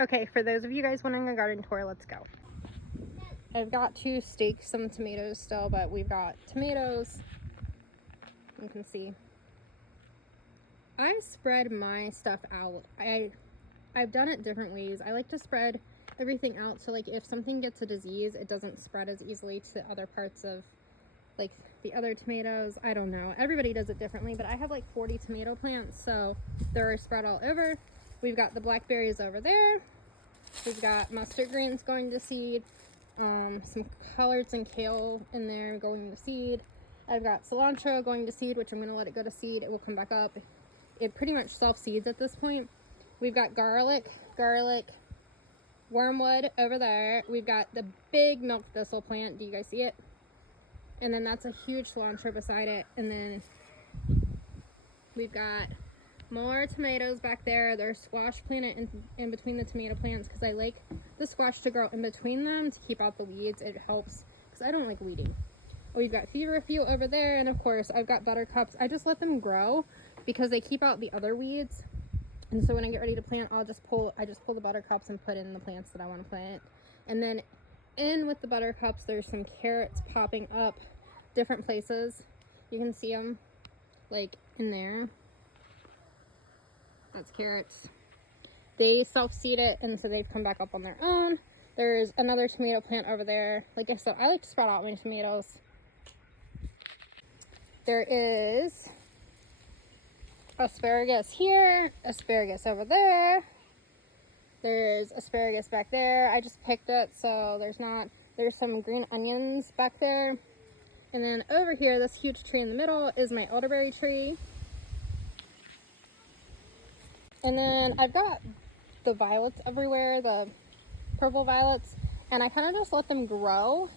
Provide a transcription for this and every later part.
Okay, for those of you guys wanting a garden tour, let's go. I've got to stake some tomatoes still, but we've got tomatoes. You can see. I spread my stuff out. I've done it different ways. I like to spread everything out so like if something gets a disease, it doesn't spread as easily to other parts of like the other tomatoes. I don't know. Everybody does it differently, but I have like 40 tomato plants, so they're spread all over. We've got the blackberries over there. We've got mustard greens going to seed. Some collards and kale in there going to seed. I've got cilantro going to seed, which I'm going to let it go to seed. It will come back up. It pretty much self-seeds at this point. We've got garlic, wormwood over there. We've got the big milk thistle plant. Do you guys see it? And then that's a huge cilantro beside it. And then we've got more tomatoes back there. There's squash planted in between the tomato plants because I like the squash to grow in between them to keep out the weeds. It helps because I don't like weeding. We've got feverfew over there, and of course I've got buttercups. I just let them grow because they keep out the other weeds. And so when I get ready to plant, I just pull the buttercups and put in the plants that I want to plant. And then in with the buttercups, there's some carrots popping up different places. You can see them like in there. That's carrots. They self-seed it, and so they've come back up on their own. There's another tomato plant over there. Like I said, I like to sprout out my tomatoes. There is asparagus here, asparagus over there. There's asparagus back there. I just picked it, so there's some green onions back there. And then over here, this huge tree in the middle is my elderberry tree. And then I've got the violets everywhere, the purple violets, and I kind of just let them grow,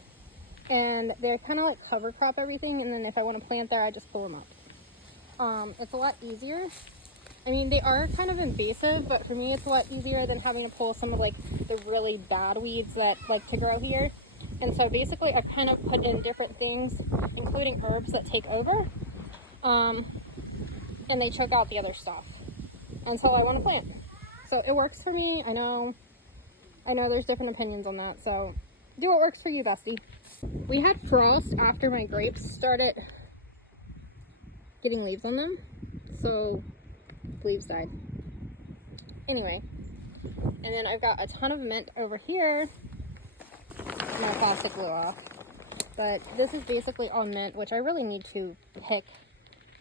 and they're kind of like cover crop everything, and then if I want to plant there, I just pull them up. It's a lot easier. I mean, they are kind of invasive, but for me it's a lot easier than having to pull some of like the really bad weeds that like to grow here. And so basically I kind of put in different things, including herbs that take over, and they choke out the other stuff until I want to plant. So it works for me. I know there's different opinions on that, so do what works for you, bestie. We had frost after my grapes started getting leaves on them, so the leaves died. Anyway, and then I've got a ton of mint over here. My plastic blew off, but this is basically all mint, which I really need to pick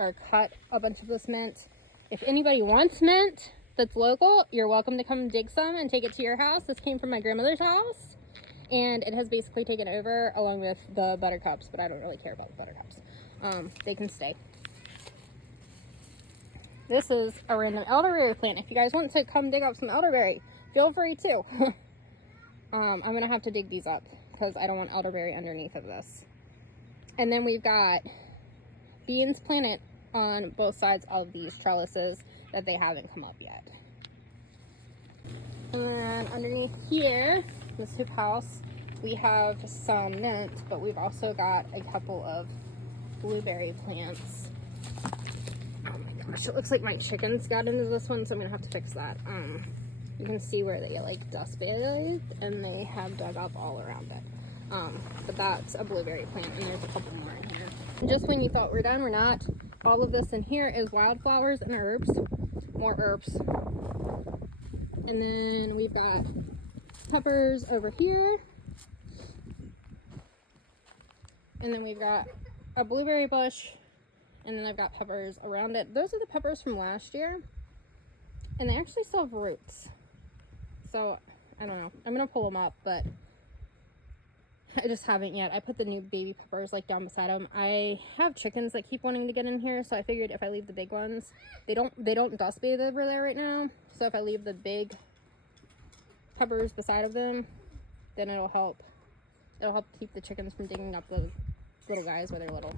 or cut a bunch of this mint. If anybody wants mint that's local, you're welcome to come dig some and take it to your house. This came from my grandmother's house, and it has basically taken over along with the buttercups, but I don't really care about the buttercups. They can stay. This is a random elderberry plant. If you guys want to come dig up some elderberry, feel free to. I'm gonna have to dig these up because I don't want elderberry underneath of this. And then we've got beans planted on both sides of these trellises that they haven't come up yet. And then underneath here, this hoop house, we have some mint, but we've also got a couple of blueberry plants. Oh my gosh, it looks like my chickens got into this one, so I'm gonna have to fix that. You can see where they like dust bathed and they have dug up all around it. But that's a blueberry plant, and there's a couple more in here. And just when you thought we're done, we're not. All of this in here is wildflowers and herbs, more herbs. And then we've got peppers over here. And then we've got a blueberry bush, and then I've got peppers around it. Those are the peppers from last year, and they actually still have roots. So, I don't know. I'm going to pull them up, but I just haven't yet. I put the new baby peppers like down beside them. I have chickens that keep wanting to get in here, so I figured if I leave the big ones, they don't dust bathe over there right now. So if I leave the big peppers beside of them, then it'll help keep the chickens from digging up the little guys where they're little.